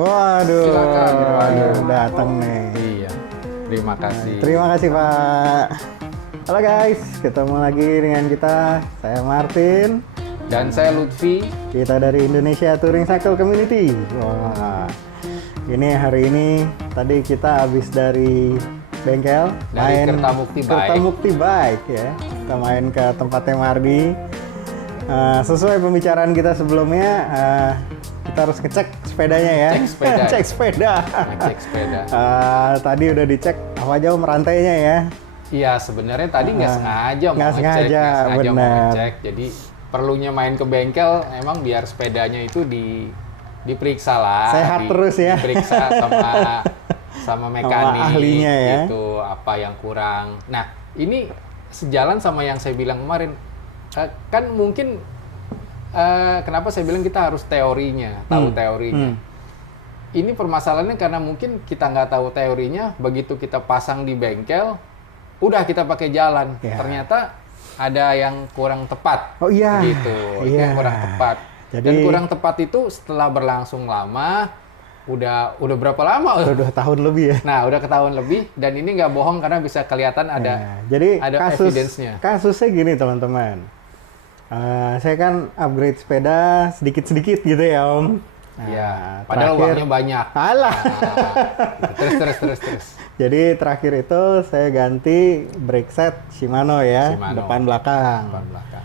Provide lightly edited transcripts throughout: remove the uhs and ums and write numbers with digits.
Waduh, Silakan. Waduh. datang nih. Iya. Terima kasih. Terima kasih Pak. Halo guys, ketemu lagi dengan kita. Saya Martin. Dan saya Lutfi. Kita dari Indonesia Touring Cycle Community. Wah, ini hari ini tadi kita habis dari bengkel, Dari Kertamukti Bike. Kertamukti Bike ya. Kita main ke tempatnya Mardi. Sesuai pembicaraan kita sebelumnya, kita harus ngecek sepedanya ya. Cek sepeda. Cek sepeda. Ngecek sepeda. Tadi udah dicek apa aja rantainya ya. Iya, sebenarnya tadi nggak sengaja mau nggak ngecek, sengaja, nggak sengaja mau benar. ngecek. Jadi perlunya main ke bengkel, emang biar sepedanya itu diperiksa lah. Sehat terus ya. Diperiksa sama mekanik. Sama ahlinya ya. Gitu, apa yang kurang. Nah, ini sejalan sama yang saya bilang kemarin. Kan mungkin kenapa saya bilang kita harus teorinya, tahu teorinya. Ini permasalahannya karena mungkin kita nggak tahu teorinya, begitu kita pasang di bengkel, udah kita pakai jalan. Ya. Ternyata ada yang kurang tepat. Oh iya. Gitu. Itu Iya. yang kurang tepat. Jadi- Dan kurang tepat itu setelah berlangsung lama, udah berapa lama? Udah tahun lebih ya. Nah, udah ketahuan lebih, dan ini nggak bohong karena bisa kelihatan ada Nah, jadi ada evidence-nya. kasusnya gini teman-teman. Saya kan upgrade sepeda sedikit-sedikit gitu ya Om. Iya, padahal uangnya banyak. Alah. Nah, terus. Jadi terakhir itu saya ganti brake set Shimano ya, Shimano. depan belakang. Depan belakang.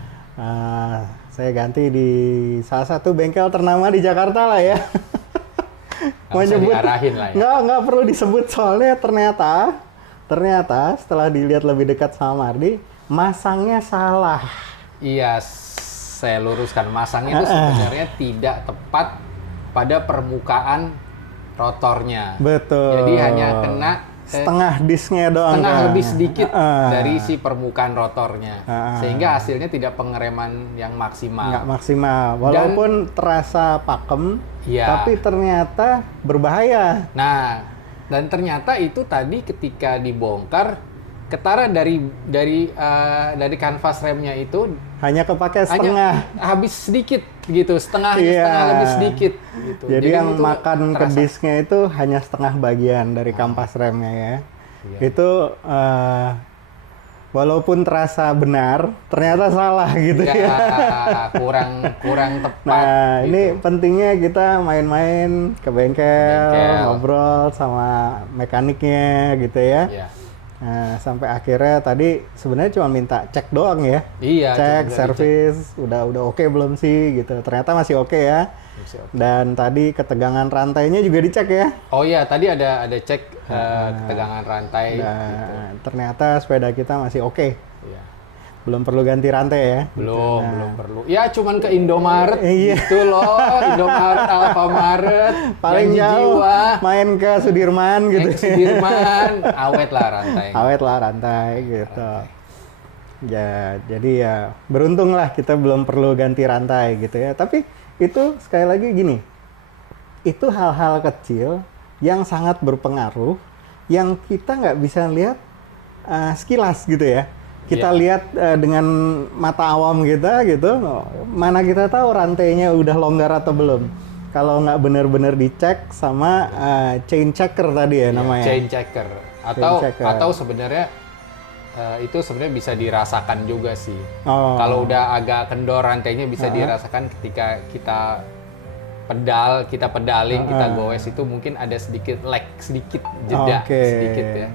Saya ganti di salah satu bengkel ternama di Jakarta lah ya. Nggak usah diarahin lah ya. Nggak perlu disebut soalnya ternyata setelah dilihat lebih dekat sama Mardi, masangnya salah. Iya, saya luruskan, masangnya itu sebenarnya tidak tepat pada permukaan rotornya. Betul. Jadi hanya kena setengah disknya doang. setengah kan? lebih sedikit dari si permukaan rotornya, sehingga hasilnya tidak pengereman yang maksimal. Nggak maksimal. Walaupun terasa pakem, Iya. tapi ternyata berbahaya. Nah, dan ternyata itu tadi ketika dibongkar, ketara dari kanvas remnya itu Hanya kepake setengah. hanya habis sedikit gitu, setengah Iya. lebih sedikit gitu. Jadi yang itu makan ke terasa. disknya itu hanya setengah bagian dari kampas remnya ya. Iya. Itu walaupun terasa benar, ternyata salah gitu Ya, ya. kurang tepat. Nah, gitu. ini pentingnya kita main-main ke bengkel, ngobrol sama mekaniknya gitu ya. Iya. Nah, sampai akhirnya tadi sebenarnya cuma minta cek doang ya. Iya, Cek, coba servis, udah oke belum sih gitu. Ternyata masih oke ya. dicek. Dan tadi ketegangan rantainya juga dicek ya. Oh iya, tadi ada cek ketegangan rantai. Nah, ternyata sepeda kita masih oke. Iya. Belum perlu ganti rantai ya. Belum perlu. Ya cuman ke Indomaret Iya. gitu loh. Indomaret, Alfamaret, Paling Janji jauh Jiwa, main ke Sudirman gitu. ke Sudirman, awet lah rantai. Awet lah rantai gitu. Ya, jadi ya beruntung lah kita belum perlu ganti rantai gitu ya. Tapi itu sekali lagi gini, itu hal-hal kecil yang sangat berpengaruh, yang kita nggak bisa lihat sekilas gitu ya. Kita Iya. lihat dengan mata awam kita gitu, mana kita tahu rantainya udah longgar atau belum. Kalau nggak benar-benar dicek sama chain checker tadi ya namanya. Chain checker. Atau checker. atau sebenarnya itu sebenarnya bisa dirasakan juga sih. Oh. Kalau udah agak kendor rantainya bisa dirasakan ketika kita pedaling, kita goes itu mungkin ada sedikit lag, sedikit jeda, Oke. sedikit ya.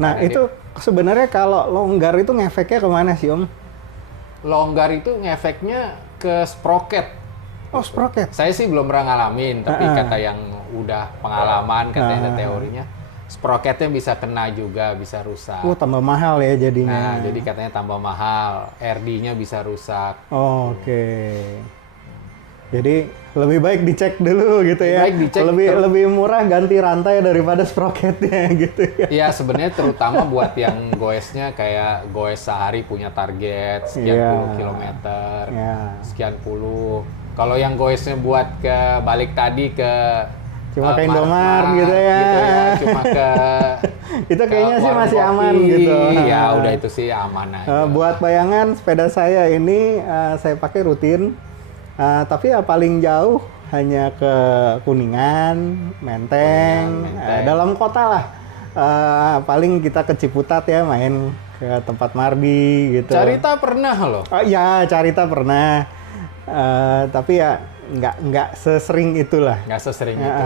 Nah, Karena itu sebenarnya kalau longgar itu ngefeknya kemana sih, Om? longgar itu ngefeknya ke sprocket. Oh, sprocket. Saya sih belum pernah ngalamin, tapi kata yang udah pengalaman, katanya ada teorinya, sprocketnya bisa kena juga, bisa rusak. Tambah mahal ya Nah, jadinya. jadi katanya tambah mahal, RD-nya bisa rusak. Oke. Jadi lebih baik dicek dulu gitu ya. Lebih baik dicek. Lebih murah ganti rantai daripada sprocketnya gitu ya. Iya, sebenarnya terutama buat yang goesnya kayak goes sehari punya target sekian Iya. puluh kilometer, Ya. sekian puluh. Kalau yang goesnya buat ke balik tadi ke Cuma ke Mart-Mart Indomaret gitu ya. cuma ke Itu kayaknya sih warung masih kopi. aman gitu. Ya udah itu sih aman aja. Buat bayangan sepeda saya ini saya pakai rutin, tapi ya paling jauh hanya ke Kuningan, Menteng, dalam kota lah. Paling kita ke Ciputat ya, main ke tempat Mardi gitu. Carita pernah loh. Ya, Carita pernah. Tapi ya nggak sesering itulah. Nggak sesering itu.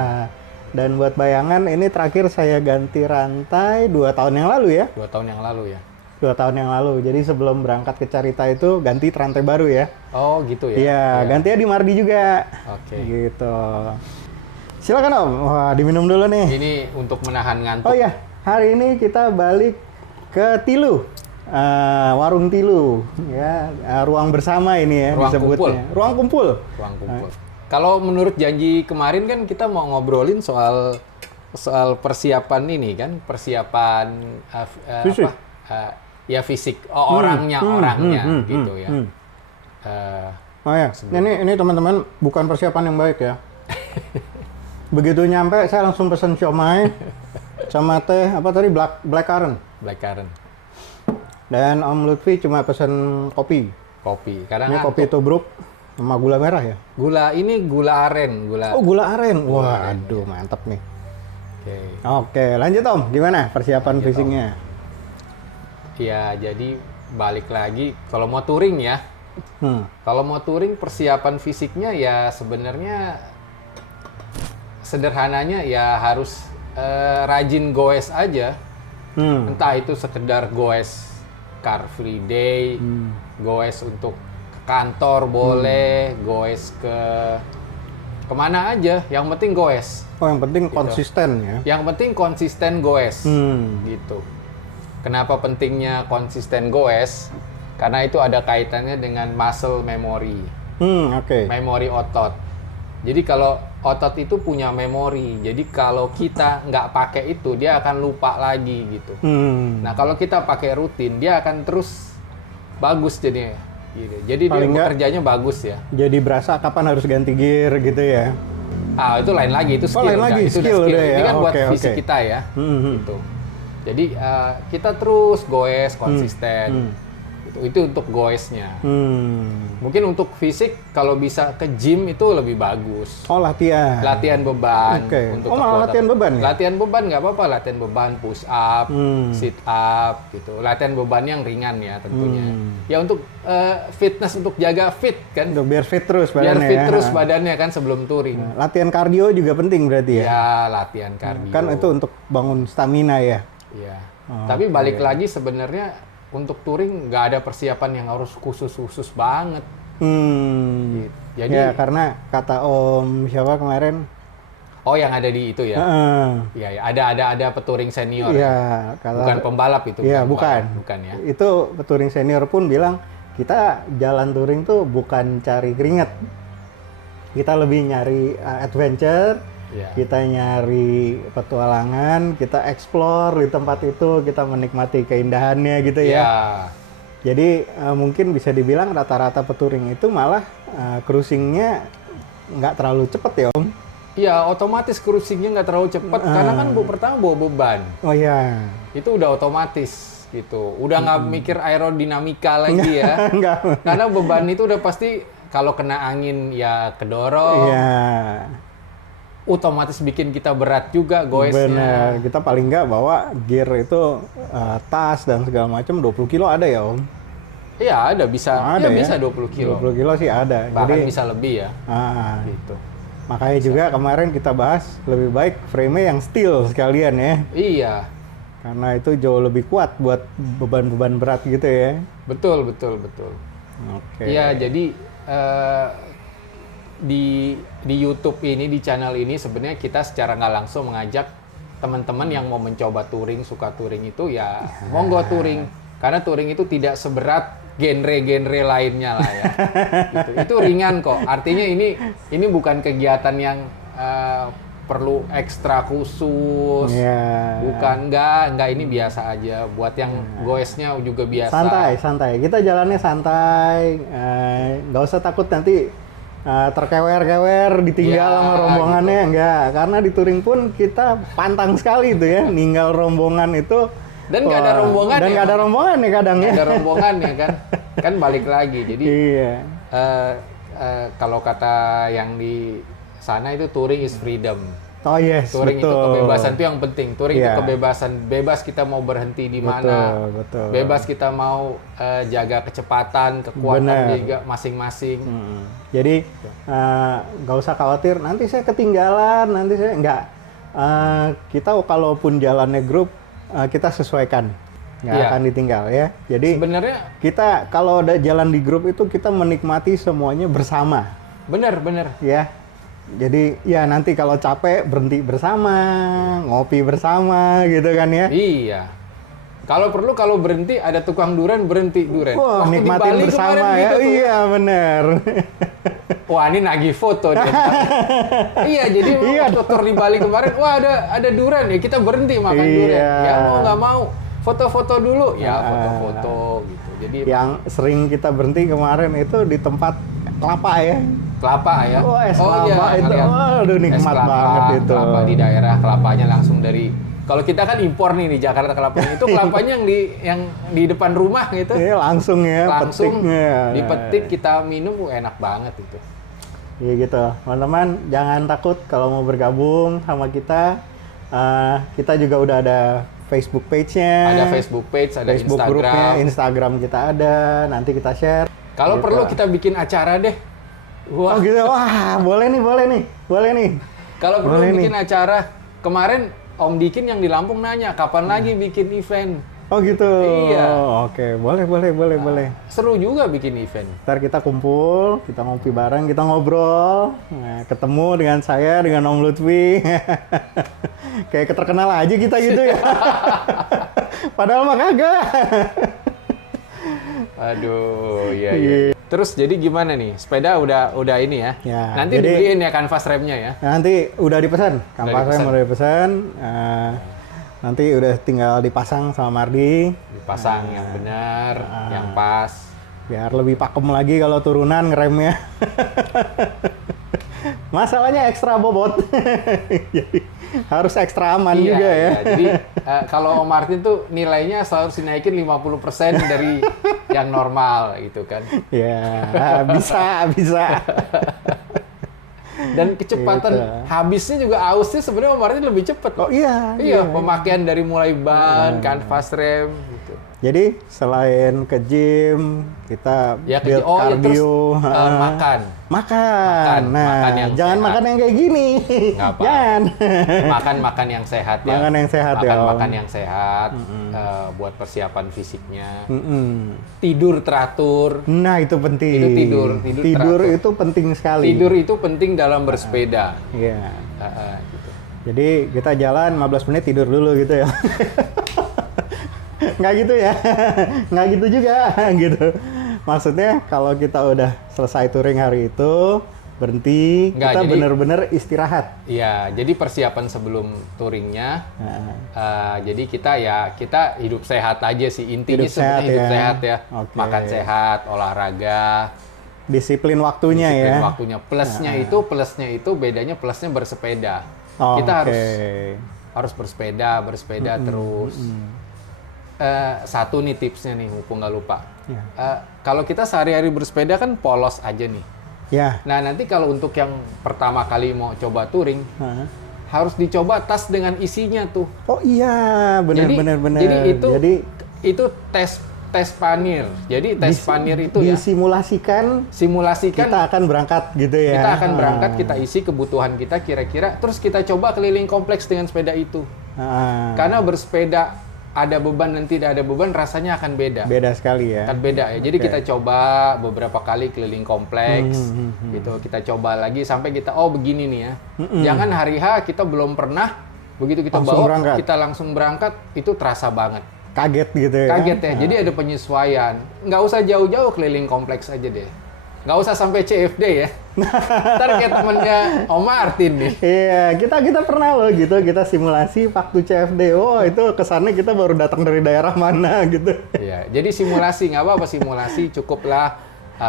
Dan buat bayangan, ini terakhir saya ganti rantai 2 tahun yang lalu ya. 2 tahun yang lalu ya. 2 tahun yang lalu. Jadi sebelum berangkat ke Carita itu ganti rantai baru ya. Oh gitu ya. Iya, gantinya di Mardi juga. Oke. Gitu. Silakan Om. Wah, diminum dulu nih. Ini untuk menahan ngantuk. Oh iya, hari ini kita balik ke Tilu. Warung Tilu ya, ruang bersama ini ya Ruang disebutnya. kumpul. Ruang kumpul. Ruang kumpul. Kalau menurut janji kemarin kan kita mau ngobrolin soal persiapan ini kan, persiapan Fisik. ya fisik orangnya gitu ya. Oh ya, ini teman-teman bukan persiapan yang baik ya. Begitu nyampe saya langsung pesen siomay sama teh apa tadi blackcurrant. Blackcurrant. Dan Om Lutfi cuma pesen kopi. Kopi. Karena Ini kopi tubruk sama gula merah ya. Gula aren, Oh, gula aren. Waduh, mantap nih. Oke, lanjut Om. Gimana persiapan fisiknya? Ya, jadi balik lagi kalau mau touring ya. Kalau mau touring persiapan fisiknya ya sebenarnya sederhananya ya harus rajin goes aja. Entah itu sekedar goes car free day, goes untuk ke kantor boleh, goes ke kemana aja, yang penting goes. Oh, yang penting konsisten ya. Yang penting konsisten goes, gitu. Kenapa pentingnya konsisten goes? Karena itu ada kaitannya dengan muscle memory, memori otot. Jadi kalau otot itu punya memori, jadi kalau kita nggak pakai itu, dia akan lupa lagi gitu. Nah kalau kita pakai rutin, dia akan terus bagus jadinya. Gitu. Jadi Paling dia bekerjanya bagus ya. Jadi berasa kapan harus ganti gear gitu ya. Itu lain lagi, itu skill. Lain lagi, itu skill udah ya. Ini kan buat Oke, fisik oke. kita ya. Gitu. Jadi kita terus goes konsisten. Itu untuk goesnya. Mungkin untuk fisik kalau bisa ke gym itu lebih bagus. Oh, latihan. Latihan beban. Untuk malah latihan beban ya? Latihan beban nggak apa-apa. Latihan beban, push up, sit up, gitu. Latihan beban yang ringan ya tentunya. Ya untuk fitness, untuk jaga fit kan. Untuk biar fit terus badannya. Biar fit terus badannya kan sebelum touring. Latihan kardio juga penting berarti ya? Ya, latihan kardio. Kan itu untuk bangun stamina ya? Iya. Tapi balik lagi sebenarnya untuk touring nggak ada persiapan yang harus khusus banget. Gitu. Jadi ya karena kata Om siapa kemarin? Oh, yang ada di itu ya? Iya, ada petouring senior. Iya, bukan pembalap itu. Iya, bukan ya. Itu petouring senior pun bilang kita jalan touring tuh bukan cari keringat. Kita lebih nyari adventure. Kita nyari petualangan, kita explore di tempat itu, kita menikmati keindahannya gitu ya. Jadi mungkin bisa dibilang rata-rata petouring itu malah cruisingnya nggak terlalu cepet ya Om? Iya, otomatis cruisingnya nggak terlalu cepet karena kan pertama bawa beban. Oh iya. Itu udah otomatis gitu. Udah nggak mikir aerodinamika lagi ya. Karena beban itu udah pasti kalau kena angin ya kedorong. Iya. Otomatis bikin kita berat juga goesnya. Bener, kita paling nggak bawa gear itu tas dan segala macam 20 kilo ada ya Om? Iya ada, bisa. Ada ya? Bisa 20 kilo. 20 kilo sih ada. Bahkan jadi, bisa lebih ya. Gitu. Makanya juga kemarin kita bahas lebih baik frame-nya yang steel sekalian ya. Iya. Karena itu jauh lebih kuat buat beban-beban berat gitu ya. Betul. Oke. Iya, jadi di YouTube ini, di channel ini sebenarnya kita secara nggak langsung mengajak teman-teman yang mau mencoba touring, suka touring itu ya monggo touring. Karena touring itu tidak seberat genre-genre lainnya lah ya. Gitu. Itu ringan kok. Artinya ini bukan kegiatan yang perlu ekstra khusus. Bukan, enggak, ini biasa aja. Buat yang goesnya juga biasa. Santai. Kita jalannya santai. Nggak usah takut nanti terkewer-kewer ditinggal sama rombongannya. Gitu. Enggak. Karena di touring pun kita pantang sekali itu ya. Ninggal rombongan itu. Dan nggak ada rombongan. Dan nggak ada rombongan ya kadang ya. Nggak ada rombongannya kan. Kan balik lagi. Jadi iya. kalau kata yang di sana itu touring is freedom. Oh yes, Touring itu betul. kebebasan, itu yang penting. Touring itu Iya. kebebasan, bebas kita mau berhenti di mana, Betul. bebas kita mau jaga kecepatan, kekuatan Benar. juga masing-masing. Jadi nggak usah khawatir, nanti saya ketinggalan, nanti saya nggak. Kita kalaupun jalannya grup, kita sesuaikan, nggak Iya. akan ditinggal ya. Jadi Sebenarnya kita kalau ada jalan di grup itu kita menikmati semuanya bersama, benar. ya. Jadi ya nanti kalau capek berhenti bersama, ngopi bersama gitu kan ya. Iya. Kalau perlu kalau berhenti ada tukang duren berhenti duren. Wah, Waktu di nikmatin Bali bersama kemarin ya. gitu tuh. Iya, bener. Wah, ini nagih foto dia. Iya, jadi Iya waktu tur di Bali kemarin, wah ada duren ya, kita berhenti makan Iya. duren. Ya mau nggak mau, foto-foto dulu. Ya foto-foto gitu. Jadi Yang sering kita berhenti kemarin itu di tempat kelapa ya. kelapa ya. Oh, es kelapa itu. ngeliat Waduh, nikmat es kelapa, banget itu. Kelapa di daerah kelapanya langsung dari. Kalau kita kan impor nih di Jakarta kelapanya, itu kelapanya yang di depan rumah gitu. Iya, langsung ya Langsung petiknya. dipetik, kita minum, enak banget itu. Iya gitu. Teman-teman, jangan takut kalau mau bergabung sama kita. Kita juga udah ada Facebook page-nya. Ada Facebook page, ada Facebook grupnya, Instagram. Instagram kita ada. Nanti kita share. Kalau Gitu. perlu kita bikin acara deh. Oh Wah, gitu. Wah, boleh nih. kalau perlu boleh bikin acara. Kemarin Om Dikin yang di Lampung nanya, kapan lagi bikin event? Oh gitu. Iya. Oke, boleh. Seru juga bikin event. Ntar kita kumpul, kita ngopi bareng, kita ngobrol. Nah, ketemu dengan saya, dengan Om Lutfi. Kayak keterkenal aja kita gitu ya. Padahal mah kagak. Aduh, iya. Terus jadi gimana nih? Sepeda udah ini ya? Ya, Nanti jadi- dibeliin ya kanvas remnya ya? Nanti udah dipesan, kampasnya dipesan. udah dipesan. Nanti udah tinggal dipasang sama Mardi, Dipasang yang benar, yang pas. biar lebih pakem lagi kalau turunan ngeremnya. Masalahnya ekstra bobot, jadi harus ekstra aman Iya, juga ya. iya. Jadi kalau Om Martin tuh nilainya selalu dinaikin 50% dari yang normal gitu kan. Ya, bisa. Dan kecepatan Gitu. habisnya juga ausnya sebenarnya Om Martin lebih cepet. Oh iya. Iya, pemakaian dari mulai ban, kanvas rem gitu. Jadi selain ke gym, kita Ya build oh ya, terus cardio. makan. Makan. Nah, makan yang jangan sehat. makan yang kayak gini. Nggak apa. Jangan. Makan yang sehat ya. Makan yang sehat ya, Om. Makan yang sehat buat persiapan fisiknya. Mm-mm. Tidur teratur. Nah, itu penting. Itu tidur teratur. itu penting sekali. Tidur itu penting dalam bersepeda. Iya. Gitu. Jadi kita jalan 15 menit tidur dulu gitu ya. Nggak gitu ya. Nggak gitu juga gitu. Maksudnya kalau kita udah selesai touring hari itu, berhenti, Nggak, kita jadi- bener-bener istirahat. Iya, jadi persiapan sebelum touringnya, Nah, jadi kita hidup sehat aja sih, intinya Hidup sehat sebenarnya hidup ya. sehat ya, Oke. makan sehat, olahraga, disiplin waktunya disiplin ya. waktunya. Plusnya itu bedanya plusnya bersepeda. Oh, Kita oke. harus bersepeda terus. Satu nih tipsnya nih, mumpung nggak lupa. Ya. Kalau kita sehari-hari bersepeda kan polos aja nih. Ya. Nah nanti kalau untuk yang pertama kali mau coba touring, Hah? harus dicoba tas dengan isinya tuh. Oh iya, benar. Jadi itu tes panir. Jadi tes panir itu ya disimulasikan simulasikan kita akan berangkat gitu ya. kita akan berangkat, kita isi kebutuhan kita kira-kira, terus kita coba keliling kompleks dengan sepeda itu. Karena bersepeda ada beban dan tidak ada beban rasanya akan beda. Beda sekali ya. Kan beda ya. Jadi Oke. kita coba beberapa kali keliling kompleks, gitu. Kita coba lagi sampai kita begini nih ya. Jangan hari H kita belum pernah, begitu kita Langsung bawa berangkat. kita langsung berangkat, itu terasa banget. Kaget gitu ya. Kaget ya. Jadi ada penyesuaian. Nggak usah jauh-jauh keliling kompleks aja deh. Nggak usah sampai CFD ya. Ntar kayak temennya Om Martin nih. Iya, kita pernah loh gitu, kita simulasi waktu CFD. Oh, itu kesannya kita baru datang dari daerah mana gitu. Iya, jadi simulasi nggak apa-apa, simulasi cukuplah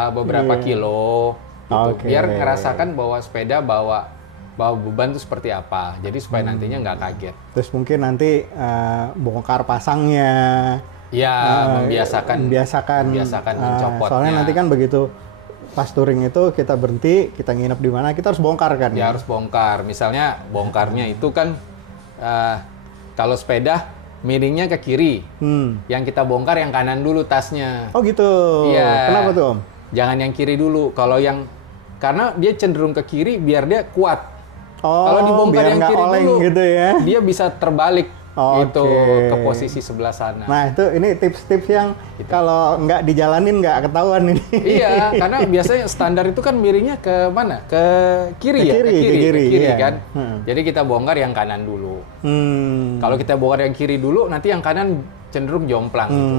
beberapa kilo, gitu. Oke. Biar ngerasakan bahwa sepeda bawa beban itu seperti apa. Jadi supaya nantinya nggak kaget. Terus mungkin nanti bongkar pasangnya. Ya, membiasakan membiasakan mencopotnya. soalnya nanti kan begitu pas touring itu kita berhenti, kita nginep di mana, kita harus bongkar kan? Ya harus bongkar. Misalnya bongkarnya itu kan kalau sepeda miringnya ke kiri. Yang kita bongkar yang kanan dulu tasnya. Oh gitu. Iya. Kenapa tuh Om? Jangan yang kiri dulu. Karena dia cenderung ke kiri biar dia kuat. Oh, Kalau dibongkar biar yang nggak kiri oleng dulu, gitu ya? dia bisa terbalik gitu Oke. ke posisi sebelah sana. Nah ini tips-tips yang kalau nggak dijalanin nggak ketahuan ini. Iya, karena biasanya standar itu kan miringnya ke mana? Ke kiri Ke ya? kiri, Ke kiri iya. kan? Jadi kita bongkar yang kanan dulu. Hmm. Kalau kita bongkar yang kiri dulu, nanti yang kanan cenderung jomplang gitu.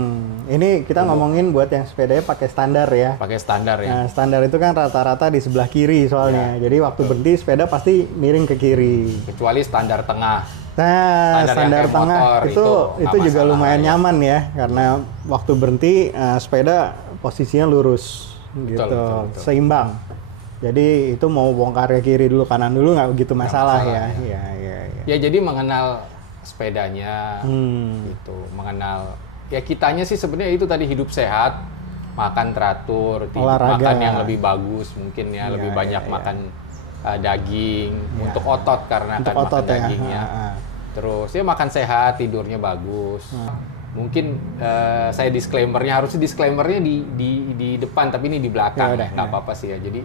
Ini kita ngomongin buat yang sepedanya pakai standar ya. Pakai standar ya. Nah, standar itu kan rata-rata di sebelah kiri soalnya. Iya. Jadi waktu berhenti sepeda pasti miring ke kiri. Kecuali standar tengah. Nah, Standar yang standar kayak tengah motor, itu itu nggak juga masalah lumayan ya. nyaman ya, karena waktu berhenti sepeda posisinya lurus gitu, betul. seimbang. Jadi itu mau bongkar ke kiri dulu kanan dulu nggak begitu masalah, ya. Iya. Ya jadi mengenal sepedanya gitu, mengenal ya kitanya sih sebenarnya itu tadi hidup sehat, makan teratur, Olahraga. makan yang lebih bagus mungkin ya, lebih banyak makan daging untuk otot karena Untuk kan otot makan ya. dagingnya. Terus ya makan sehat, tidurnya bagus. Mungkin saya disclaimernya di depan tapi ini di belakang, nggak apa-apa sih ya. Jadi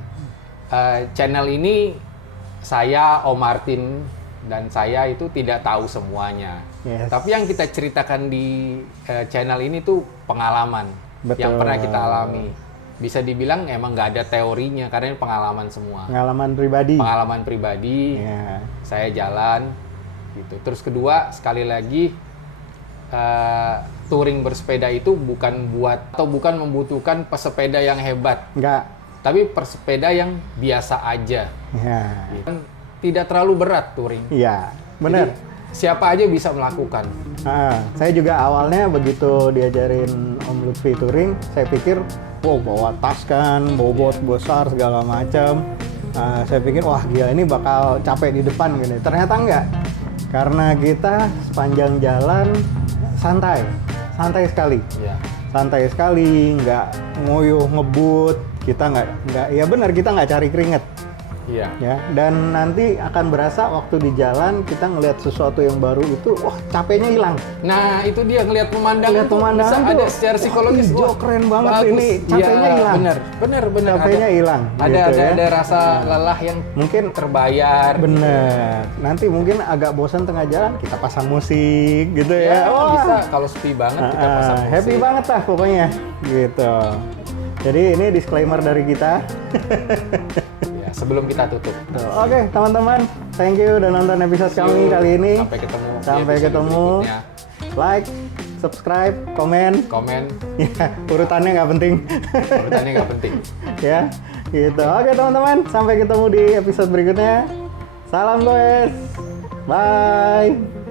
channel ini saya Om Martin dan saya itu tidak tahu semuanya. Yes. Tapi yang kita ceritakan di channel ini tuh pengalaman yang Betul. pernah kita alami. Bisa dibilang emang nggak ada teorinya karena ini pengalaman semua. Pengalaman pribadi. Pengalaman pribadi, Ya. saya jalan gitu. Terus kedua, sekali lagi touring bersepeda itu bukan membutuhkan pesepeda yang hebat, Enggak. tapi pesepeda yang biasa aja. Ya. Kan tidak terlalu berat touring. Iya, benar. Jadi, siapa aja bisa melakukan. Saya juga awalnya begitu diajarin Om Lutfi touring, saya pikir, wow bawa tas kan, bobot besar segala macam. Saya pikir, wah gila ini bakal capek di depan gini. Ternyata enggak, karena kita sepanjang jalan santai sekali. Ya. Santai sekali, nggak ngoyo ngebut. Kita nggak, ya benar kita nggak cari keringet. Iya. Ya, dan nanti akan berasa waktu di jalan kita ngelihat sesuatu yang baru itu, wah capeknya hilang. Nah, itu dia ngelihat pemandangan Lihat tuh pemandangan bisa tuh, ada secara psikologis. hijau wah, keren banget bagus. ini, capeknya Iya, hilang. Bener. Capeknya hilang. Ada gitu ya. ada rasa lelah yang Mungkin terbayar. bener. Nanti mungkin agak bosan tengah jalan, kita pasang musik gitu ya. Ya, bisa kalau sepi banget kita pasang musik. Happy banget lah pokoknya, gitu. Jadi ini disclaimer dari kita. Ya, sebelum kita tutup. Oke, teman-teman, thank you udah nonton episode kami kali ini. Sampai ketemu. di Sampai episode ketemu. berikutnya. Like, subscribe, komen. Komen, Ya, urutannya nggak penting. urutannya nggak penting. Ya, gitu. Oke, teman-teman, sampai ketemu di episode berikutnya. Salam goes. Bye.